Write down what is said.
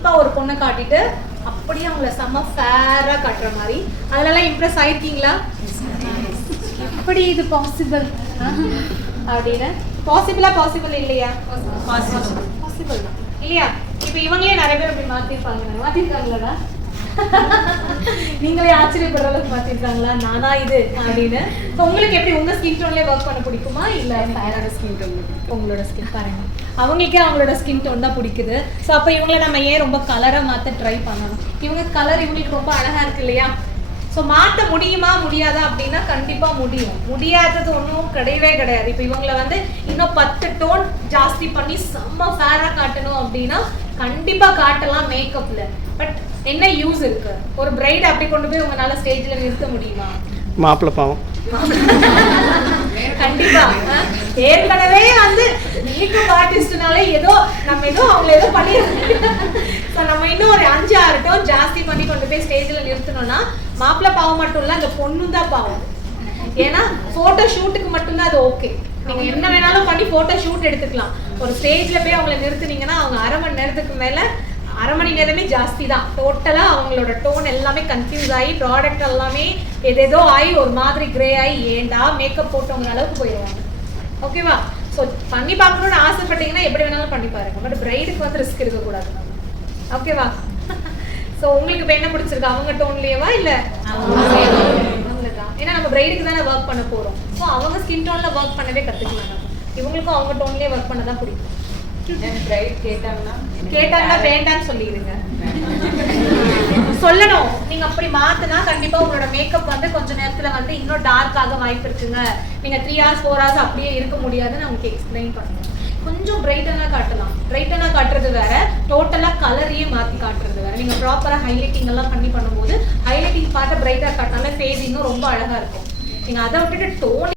டீப்பா ஒரு பொண்ணை காட்டிட்டு அப்படியே அவங்கள செம்ம ஃபேரா காட்டுற மாதிரி அதெல்லாம் இம்ப்ரெஸ் ஆயிருக்கீங்களா? எப்படி இது பாசிபிள் அப்படின்னு பாசிபிள் இல்லையா? பாசிபிள் தான் இல்லையா? இப்ப இவங்களே நிறைய பேர் அப்படி மாத்திருக்காங்களா? நீங்களே ஆச்சரியப்படுற அளவுக்கு மாத்திருக்காங்களா நானா இது அப்படின்னு? உங்களுக்கு எப்படி உங்க ஸ்கின் டோன்லயே ஒர்க் பண்ண பிடிக்குமா இல்ல வேற ஸ்கின் டோன்? உங்களோட ஸ்கின் பாருங்க, அவங்களுக்கே அவங்களோட ஸ்கின் டோன் தான் பிடிக்குது. ஸோ அப்போ இவங்களை நம்ம ஏன் ரொம்ப கலரை மாற்ற ட்ரை பண்ணணும்? இவங்க கலர் இவங்களுக்கு ரொம்ப அழகா இருக்கு இல்லையா? ஸோ மாற்ற முடியுமா முடியாதா அப்படின்னா கண்டிப்பாக முடியும். முடியாதது ஒன்றும் கிடையவே கிடையாது. இப்போ இவங்களை வந்து இன்னும் 10 டோன் ஜாஸ்தி பண்ணி செம்ம ஃபேராக காட்டணும் அப்படின்னா கண்டிப்பாக காட்டலாம் மேக்கப்ல. பட் என்ன யூஸ் இருக்கு? ஒரு பிரைட் அப்படி கொண்டு போய் உங்களால ஸ்டேஜ்ல நிறுத்த முடியுமா? மாப்பிள்ளை பாவம் கண்டிப்பா. ஏற்கனவே வந்து மேக்கப் ஆர்டிஸ்ட்னாலே ஏதோ அவங்க ஏதோ பண்ணிடுறாங்க. ஸோ நம்ம இன்னும் ஒரு 5-6 டோன் ஜாஸ்தி பண்ணி கொண்டு போய் ஸ்டேஜ்ல நிறுத்தணும்னா மாப்பிள்ளை பாவம் மட்டும் இல்ல, அந்த பொண்ணு தான் பாவம். ஏன்னா போட்டோ ஷூட்டுக்கு மட்டும்தான் அது ஓகே. நீங்க என்ன வேணாலும் பண்ணி போட்டோ ஷூட் எடுத்துக்கலாம். ஒரு ஸ்டேஜ்ல போய் அவங்களை நிறுத்துனீங்கன்னா அவங்க அரை மணி நேரமே ஜாஸ்தி தான். டோட்டலா அவங்களோட டோன் எல்லாமே கன்ஃபியூஸ் ஆகி ப்ராடக்ட் எல்லாமே ஏதேதோ ஆகி ஒரு மாதிரி கிரே ஆகி ஏண்டா மேக்கப் போட்டவங்கிற அளவுக்கு போயிடுவாங்க. ஓகேவா? ஸோ பண்ணி பார்க்கணும்னு ஆசைப்பட்டீங்கன்னா எப்படி வேணாலும் பண்ணி பாருங்க. பட் பிரைடுக்கு வந்து ரிஸ்க் இருக்கக்கூடாது. ஓகேவா? ஸோ உங்களுக்கு இப்போ என்ன பிடிச்சிருக்கு? அவங்க டோன்லேயேவா இல்லை அவங்களுக்கா? ஏன்னா நம்ம பிரைடுக்கு தானே ஒர்க் பண்ண போகிறோம். ஸோ அவங்க ஸ்கின் டோனில் ஒர்க் பண்ணவே கற்றுக்கலாம். நம்ம இவங்களுக்கும் அவங்க டோன்லேயே ஒர்க் பண்ண தான் பிடிக்கும். கேட்டாங்கன்னா வேண்டான்னு சொல்லிடுங்க. சொல்லணும். நீங்க அப்படி மாத்தினா கண்டிப்பா உங்களோட மேக்கப் வந்து கொஞ்ச நேரத்துல வந்து இன்னும் டார்க்காக வாய்ப்பு இருக்குங்க. நீங்க 3 hours 4 hours அப்படியே இருக்க முடியாதுன்னு உங்களுக்கு எக்ஸ்பிளைன் பண்ணுங்க. கொஞ்சம் பிரைட்டனா காட்டலாம். பிரைட்டனா காட்டுறது வேற, டோட்டலா கலரையே மாத்தி காட்டுறது வேற. நீங்க ப்ராப்பரா ஹைலைட்டிங் எல்லாம் பண்ணும்போது ஹைலைட்டிங் பார்த்த பிரைட்டா காட்டினால ஃபேஸ் இன்னும் ரொம்ப அழகா இருக்கும். நீங்க அதை விட்டுட்டு டோன்